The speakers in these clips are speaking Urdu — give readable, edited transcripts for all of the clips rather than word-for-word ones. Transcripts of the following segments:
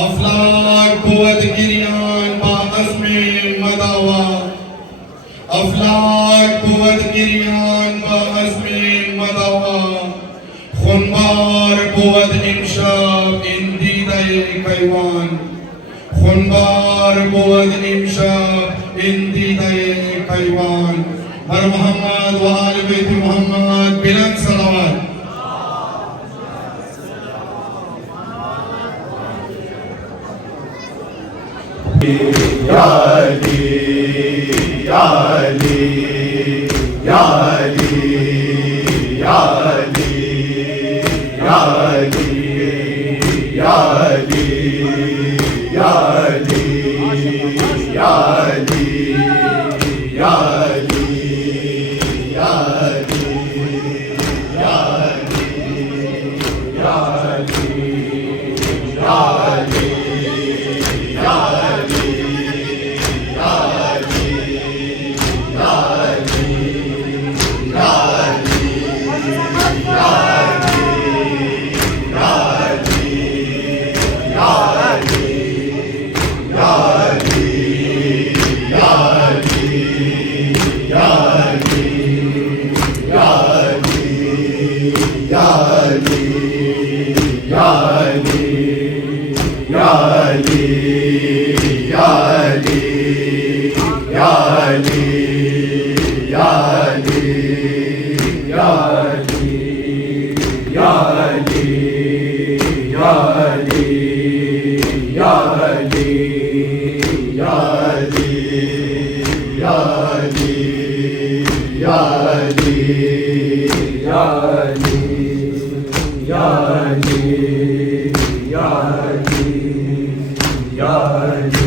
أفلاك بود گریان با عزم مداوا أفلاك بود گریان با عزم مداوا خنبار بود امشب این دیده کیوان خنبار بود امشب این دیده کیوان بر محمد و آل بیت محمد بلند صلوات. Ya Ali, Ya Ali, Ya Ali, Ya Ali, Ya Ali, Ya Ali, Ya Ali, Ya Ali, Ya Ali, Ya Ali, Ya Ali, Ya Ali,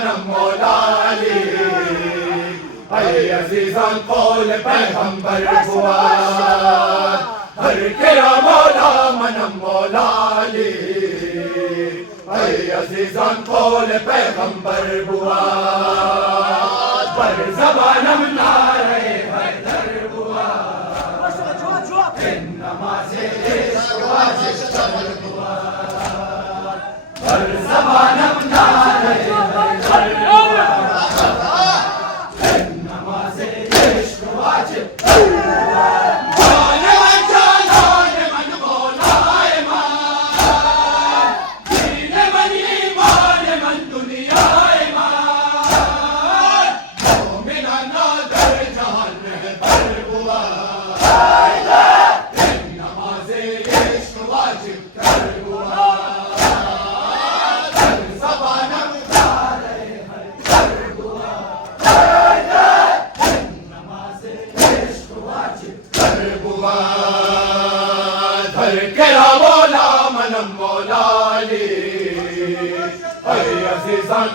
منم مولا علی ای عزیزان قول پیغمبر بود هر کرا مولا منم مولا علی ای عزیزان قول پیغمبر بود بر زبانم نعره حیدر بود این نماز عشق واجب بود بر زبانم نعره حیدر بود این نماز عشق واجب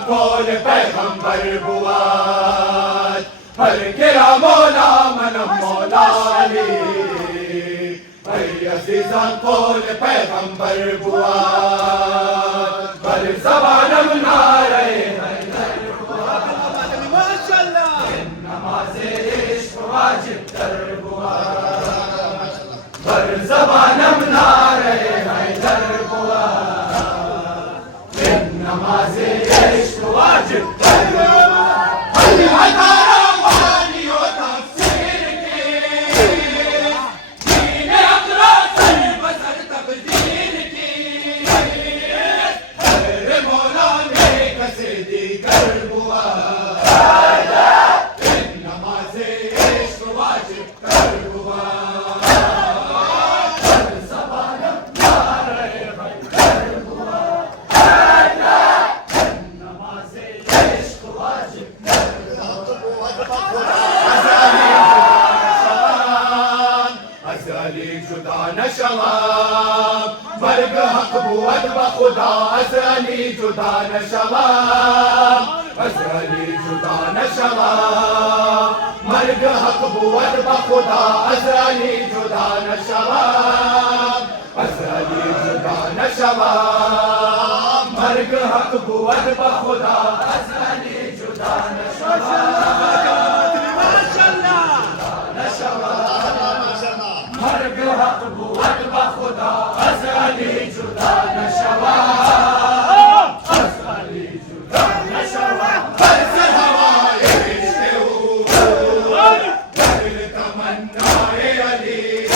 قول پیغمبر بود هر کرا مولا منم مولا علی ای عزیزان قول پیغمبر بود بر زبانم نعره حیدر بود این نماز عشق واجب تر بود بر زبانم نعره حیدر بود این نماز عشق واجب تر بود هزاران وانی و تفسیر کی دین اقرا سر بسر تقدیر کی غیر مولا نے کسی دیگر بود این نماز عشق واجب تر بود مرگ حق بود با خدا ازلی جدا نشوم ازلی جدا نشوم مرگ حق بود با خدا ازلی جدا نشوم ازلی جدا نشوم مرگ حق بود با خدا ازلی جدا نشوم مرگ حق بود با خدا ازلی جدا نشوم ازلی جدا نشوم بر سر هوای عشق او دل تمنای علی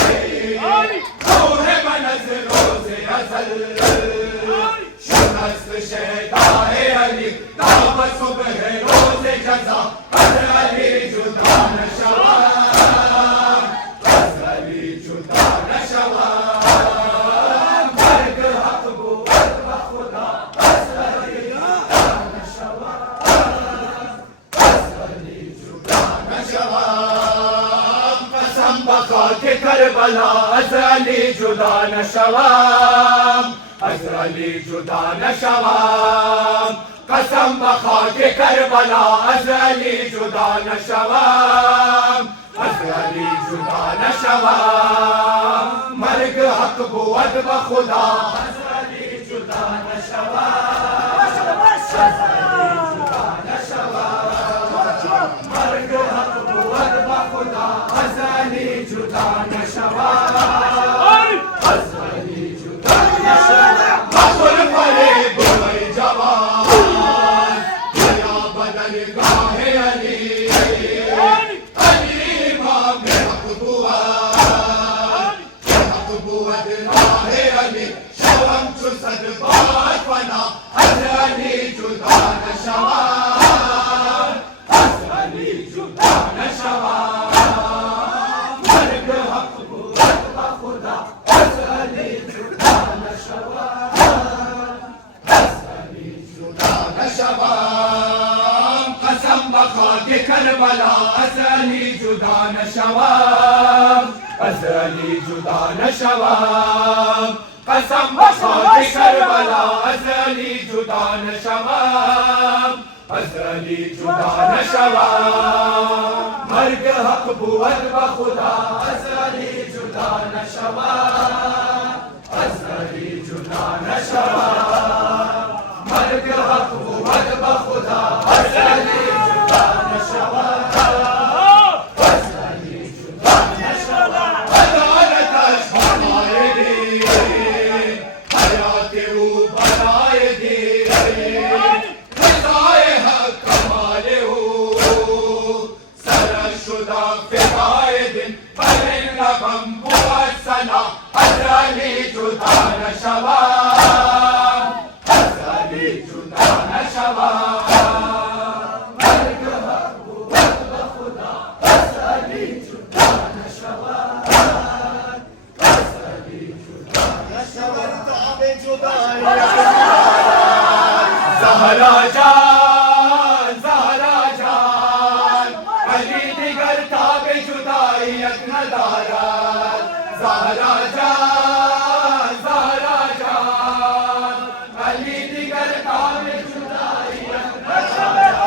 روح من از روز ازل شکست شیدای علی تا به صبح روز جزا ازلی جدا نشوم کربلا ازلی جدا نشوم ازلی جدا نشوم قسم به خاک کربلا ازلی جدا نشوم ازلی جدا نشوم مرگ حق بود به خدا ازلی جدا نشوم ازلی جدا نشوم مرگ حق بود به خدا ازلی جدا نشوم ازلی جدا نشوم مخور فریب بوی جوان یا بدن گاه علی علی امام حق بود حق بود راه علی شوم چو صد بار فنا ازلی جدا نشوم ازلی جدا نشوم کربلا ازلی جدا نشوم ازلی جدا نشوم قسم به خاک کربلا ازلی جدا نشوم علی جدا نشود مرگ حق بود و خدا علی جدا نشود علی جدا نشود مرگ حق بود و خدا علی جدا نشود علی جدا نشود عدالتش برای دین حیات او برای دین رضای حق کمال او سرش شده فدای دین بر این رقم بود سنا علی جدا نشود علی جدا نشود مرگ حق بود و خدا علی جدا نشود علی جدا نشود زهرا جان زهرا جان علی دیگر تاب جداییت ندارد زهرا جان زهرا جان علی دیگر تاب جداییت ندارد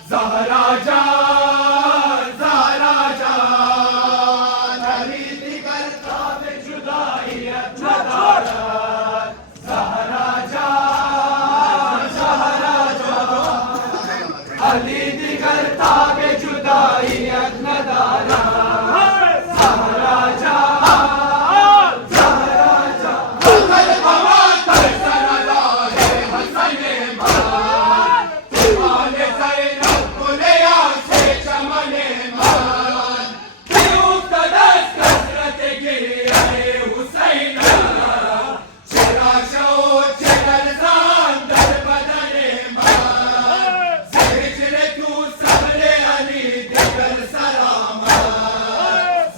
زهرا جان علی دیگر تاب جداییت ندارد زهرا جان علی دیگر تاب جداییت ندارد زهرا جان زهرا جان قلب من در سردار حسن من دیوان زینب گل یاسر چمن من که افتاده از کثرت گریه حسین چرا شد چه لرزان در بدن من تو صبر علی دیگر سلامت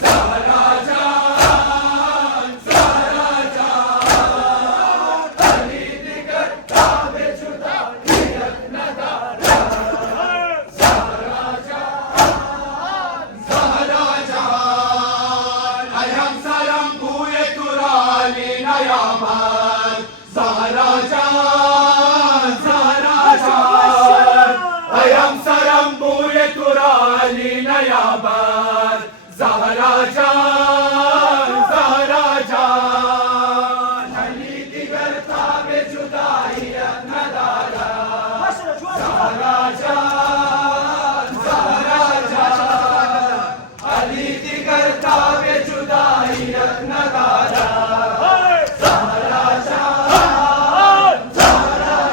زهرا جان زهرا جان علی دیگر تاب جداییت ندارد زهرا جان زهرا جان ای همسرم بوی تو را علی نیامد زهرا جان زهرا جان ای همسرم بوی تو را علی نیابد زهرا جان زهرا جان علی دیگر تاب جداییت ندارد زهرا جان زهرا جان علی دیگر تاب جداییت ندارد زهرا جان زهرا جان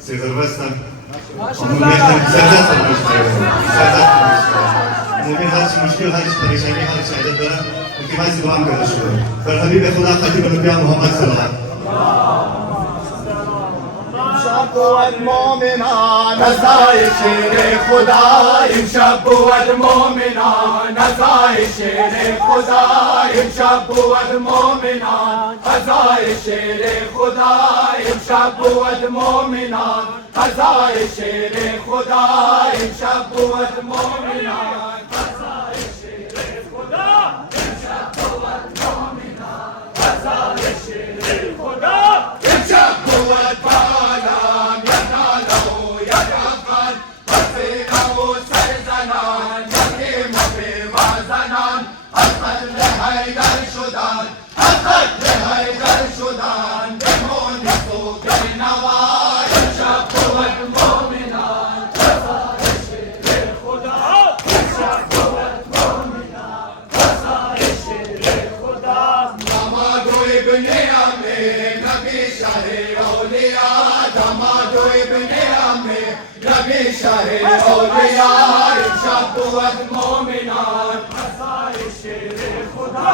Cesar Weston. On umiejętność serdecznie. ممکن هرچی مشکل هرچی پریشانی هرچی عجب داره التماس دعا کرده شده بر حبیب خدا خطیب الانبیا محمد صلوات شب بود مومنان نزای شیر خدا امشب بود مومنان نزای شیر خدا امشب بود مومنان نزای شیر خدا امشب بود مومنان نزای شیر خدا امشب بود مومنان نزای شیر خدا امشب بود مومنان نزای شیر خدا امشب بود شهر اولیاء امشب بود مومنان نزای شیر خدا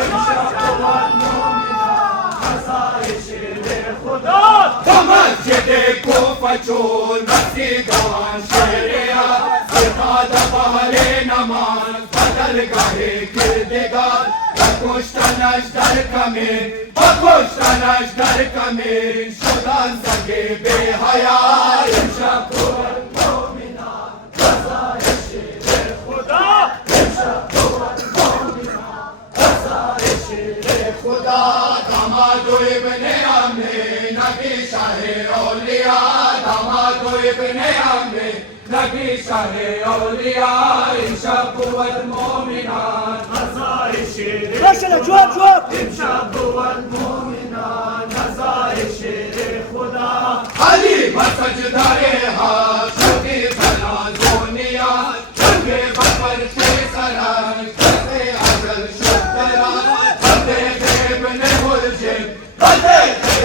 امشب بود مومنان نزای شیر خدا تو مسجد کوفه چون مسجدان شریعت ستاد بهر نماز بدرگاه کردگار بکشتنش در کمین بکشتنش در کمین شدن سگه بی حیا امشب بود نبی شهر اولیاء امشب بود مومنان نزای شیر امشب بود مومنان نزای شیر خدا علی بسجداره ها شدی فلازونیا جنگ بفر سران کسی عجل شد دران قده ابن ملجم قده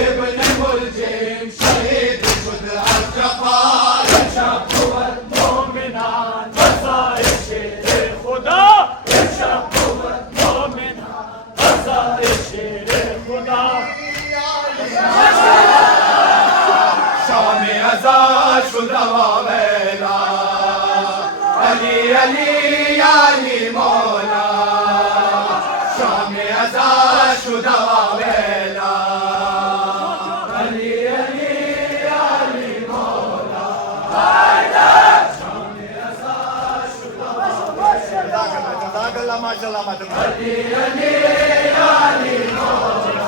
ابن ملجم شهید شد از جفا امشب بود مومنان نزای شیر خدا امشب بود مومنان نزای شیر خدا شامی ازش شد رواویلا علی علی علی مولا شامی ازش شد رواویلا علی علی علی مولا شامی ازش شد رواویلا جزاک الله ماشاءالله علی علی علی مولا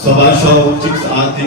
sabah şov çık saati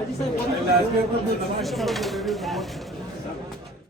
Hadi sen